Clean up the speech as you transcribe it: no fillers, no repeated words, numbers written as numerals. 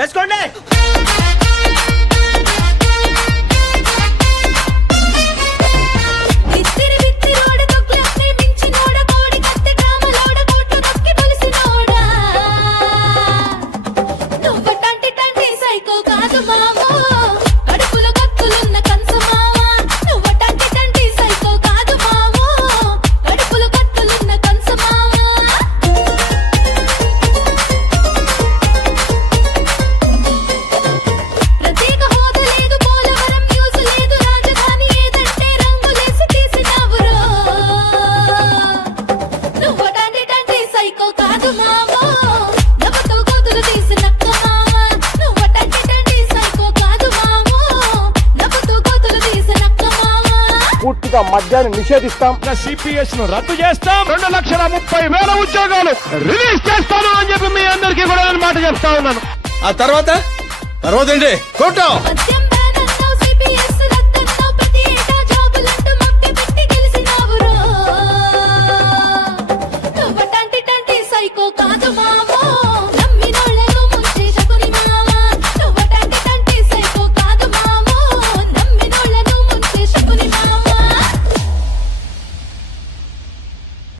వేసుకోండి. పూర్తిగా మద్యాన్ని నిషేధిస్తాం. సిపిఎస్ ను రద్దు చేస్తాం. 2,30,000 ఉద్యోగాలు రిలీజ్ చేస్తాను అని చెప్పి మీ అందరికీ కూడా నేను మాట చెప్తా ఉన్నాను. ఆ తర్వాత ఏంటి? కోటం సైకో కాదు.